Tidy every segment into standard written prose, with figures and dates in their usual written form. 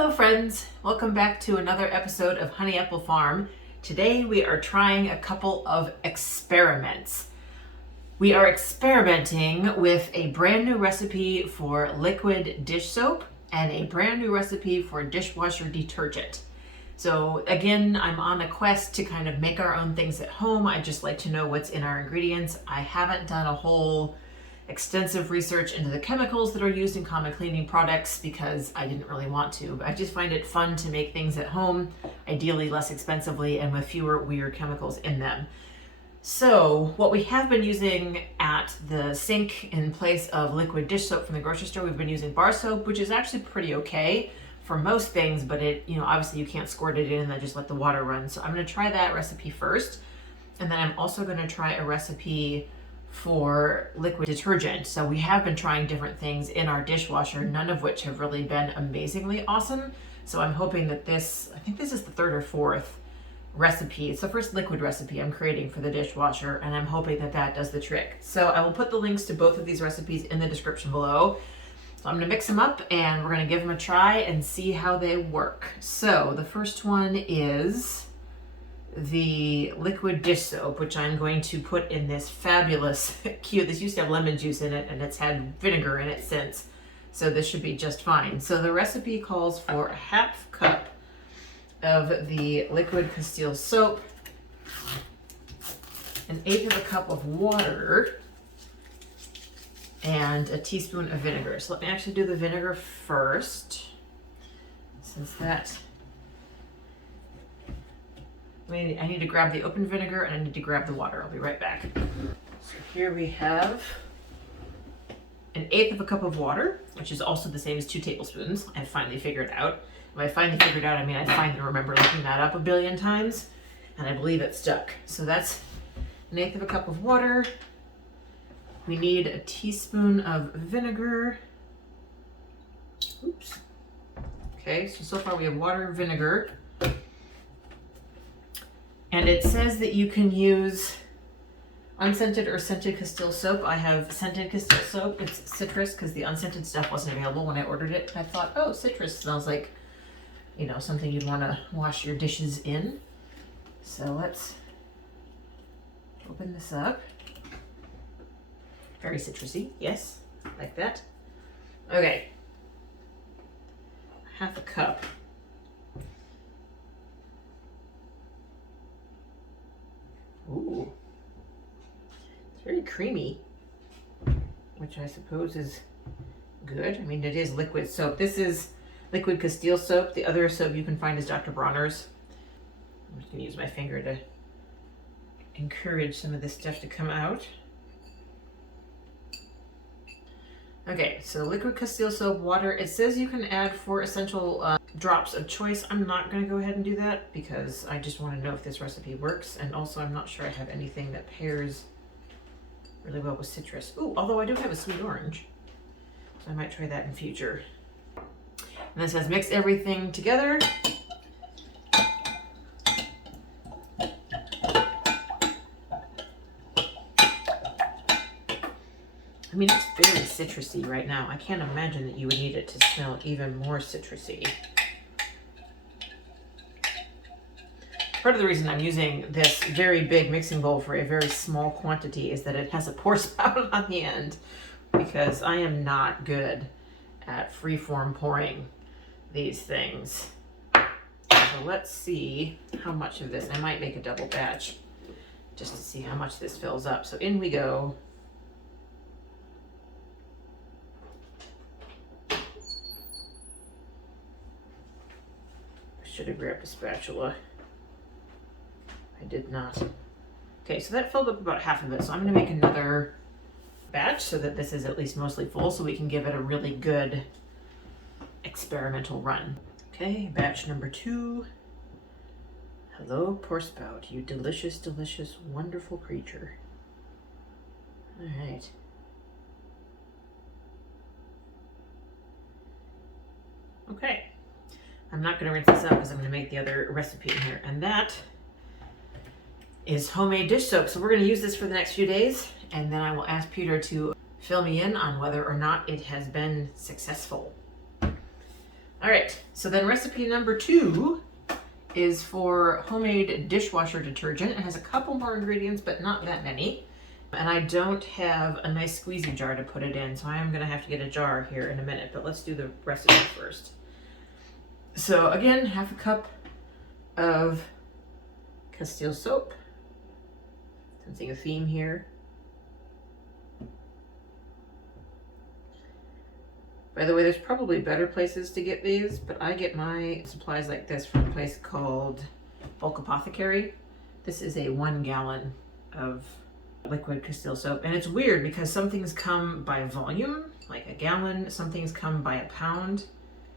Hello friends, welcome back to another episode of Honey Apple Farm. Today we are trying a couple of experiments. We are experimenting with a brand new recipe for liquid dish soap and a brand new recipe for dishwasher detergent. So again, I'm on a quest to kind of make our own things at home. I just like to know what's in our ingredients. I haven't done a whole extensive research into the chemicals that are used in common cleaning products because I didn't really want to. I just find it fun to make things at home, ideally less expensively and with fewer weird chemicals in them. So what we have been using at the sink in place of liquid dish soap from the grocery store, we've been using bar soap, which is actually pretty okay for most things, but it, obviously you can't squirt it in and then just let the water run. So I'm going to try that recipe first. And then I'm also going to try a recipe for liquid detergent. So we have been trying different things in our dishwasher, none of which have really been amazingly awesome. So I'm hoping that I think this is the third or fourth recipe. It's the first liquid recipe I'm creating for the dishwasher, and I'm hoping that that does the trick. So I will put the links to both of these recipes in the description below. So I'm gonna mix them up and we're gonna give them a try and see how they work. So the first one is the liquid dish soap, which I'm going to put in this fabulous cute, this used to have lemon juice in it and it's had vinegar in it since, so this should be just fine. So the recipe calls for a half cup of the liquid Castile soap, an eighth of a cup of water, and a teaspoon of vinegar. So let me actually do the vinegar first, since that I need to grab the open vinegar and I need to grab the water. I'll be right back. So here we have an eighth of a cup of water, which is also the same as 2 tablespoons. I finally figured out. When I finally figured out, I mean, I finally remember looking that up a billion times, and I believe it stuck. So that's an eighth of a cup of water. We need a teaspoon of vinegar. Oops. Okay, so far we have water and vinegar. And it says that you can use unscented or scented Castile soap. I have scented Castile soap. It's citrus because the unscented stuff wasn't available when I ordered it. I thought, oh, citrus smells like, something you'd want to wash your dishes in. So let's open this up. Very citrusy, yes, like that. Okay, half a cup. Ooh, it's very creamy, which I suppose is good. I mean, it is liquid soap. This is liquid Castile soap. The other soap you can find is Dr. Bronner's. I'm just gonna use my finger to encourage some of this stuff to come out. Okay, so liquid Castile soap, water. It says you can add 4 essential drops of choice. I'm not going to go ahead and do that because I just want to know if this recipe works, and also I'm not sure I have anything that pairs really well with citrus. Ooh, although I do have a sweet orange, so I might try that in future. And this says mix everything together. I mean, it's very citrusy right now. I can't imagine that you would need it to smell even more citrusy. Part of the reason I'm using this very big mixing bowl for a very small quantity is that it has a pour spout on the end, because I am not good at freeform pouring these things. So let's see how much of this. I might make a double batch just to see how much this fills up. So in we go. Should have grabbed a spatula. I did not. Okay, so that filled up about half of it. So I'm going to make another batch so that this is at least mostly full, so we can give it a really good experimental run. Okay, batch number 2. Hello, pour spout, you delicious, delicious, wonderful creature. All right. Okay. I'm not going to rinse this up because I'm going to make the other recipe in here. And that is homemade dish soap. So we're going to use this for the next few days. And then I will ask Peter to fill me in on whether or not it has been successful. All right, so then recipe number 2 is for homemade dishwasher detergent. It has a couple more ingredients, but not that many. And I don't have a nice squeezy jar to put it in, so I am gonna have to get a jar here in a minute, but let's do the recipe first. So again, half a cup of Castile soap. Sensing a theme here. By the way, there's probably better places to get these, but I get my supplies like this from a place called Bulk Apothecary. This is a 1 gallon of liquid Castile soap. And it's weird because some things come by volume, like a gallon, some things come by a pound.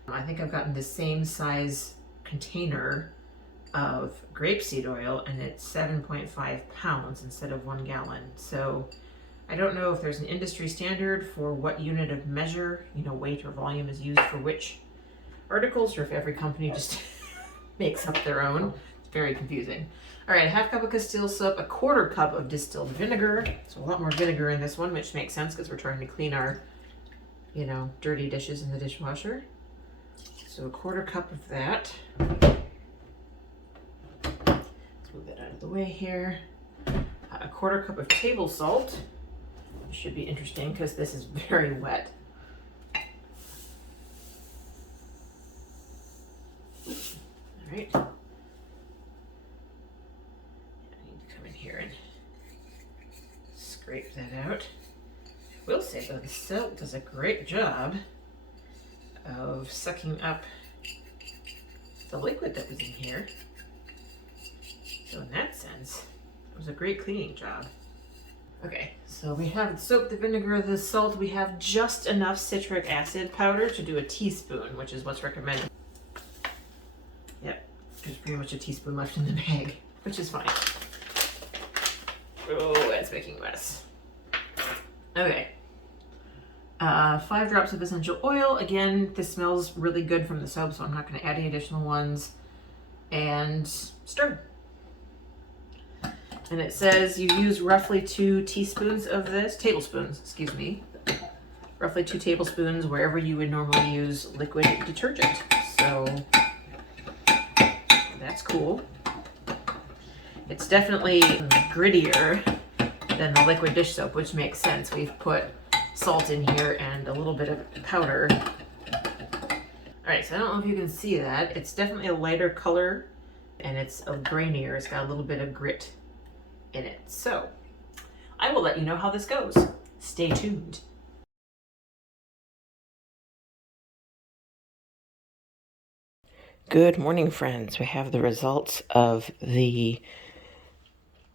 I think I've gotten the same size container of grapeseed oil and it's 7.5 pounds instead of 1 gallon. So I don't know if there's an industry standard for what unit of measure, weight or volume is used for which articles, or if every company just makes up their own. It's very confusing. All right, a half cup of Castile soap, a 1/4 cup of distilled vinegar. So a lot more vinegar in this one, which makes sense because we're trying to clean our, dirty dishes in the dishwasher. So a 1/4 cup of that. Let's move that out of the way here. A 1/4 cup of table salt. Should be interesting because this is very wet. All right. I need to come in here and scrape that out. I will say though, the salt does a great job of sucking up the liquid that was in here. So in that sense, it was a great cleaning job. Okay, so we have the soap, the vinegar, the salt. We have just enough citric acid powder to do a teaspoon, which is what's recommended. Yep, there's pretty much a teaspoon left in the bag, which is fine. Oh, that's making a mess. Okay. 5 drops of essential oil. Again, this smells really good from the soap, so I'm not going to add any additional ones. And stir. And it says you use roughly 2 tablespoons of this, excuse me. Roughly 2 tablespoons wherever you would normally use liquid detergent. So that's cool. It's definitely grittier than the liquid dish soap, which makes sense. We've put salt in here and a little bit of powder. All right, so I don't know if you can see that. It's definitely a lighter color and it's grainier. It's got a little bit of grit in it. So I will let you know how this goes. Stay tuned. Good morning, friends. We have the results of the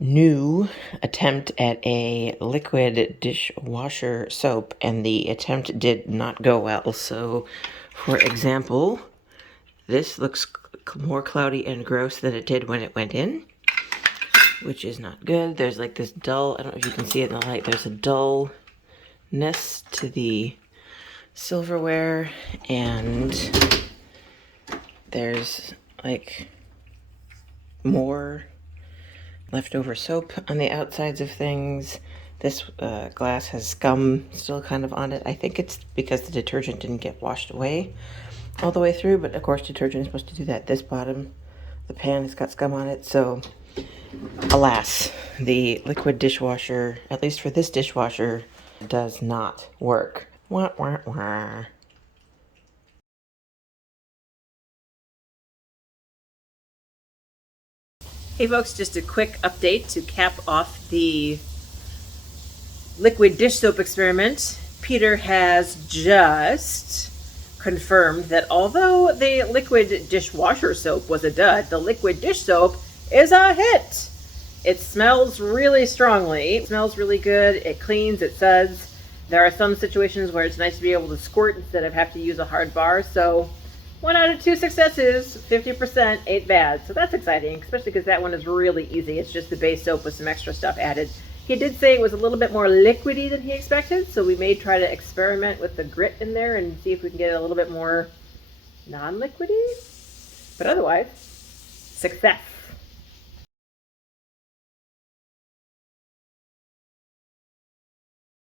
new attempt at a liquid dishwasher soap, and the attempt did not go well. So, for example, this looks more cloudy and gross than it did when it went in, which is not good. There's like this dull, I don't know if you can see it in the light, there's a dullness to the silverware, and there's like more leftover soap on the outsides of things. This glass has scum still kind of on it. I think it's because the detergent didn't get washed away all the way through, but of course detergent is supposed to do that. This bottom, the pan has got scum on it, so alas, the liquid dishwasher, at least for this dishwasher, does not work. Wah, wah, wah. Hey folks, just a quick update to cap off the liquid dish soap experiment. Peter has just confirmed that although the liquid dishwasher soap was a dud, the liquid dish soap is a hit. It smells really strongly. It smells really good. It cleans, it suds. There are some situations where it's nice to be able to squirt instead of have to use a hard bar. So 1 out of 2 successes, 50% ain't bad. So that's exciting, especially because that one is really easy. It's just the base soap with some extra stuff added. He did say it was a little bit more liquidy than he expected, so we may try to experiment with the grit in there and see if we can get it a little bit more non-liquidy. But otherwise, success.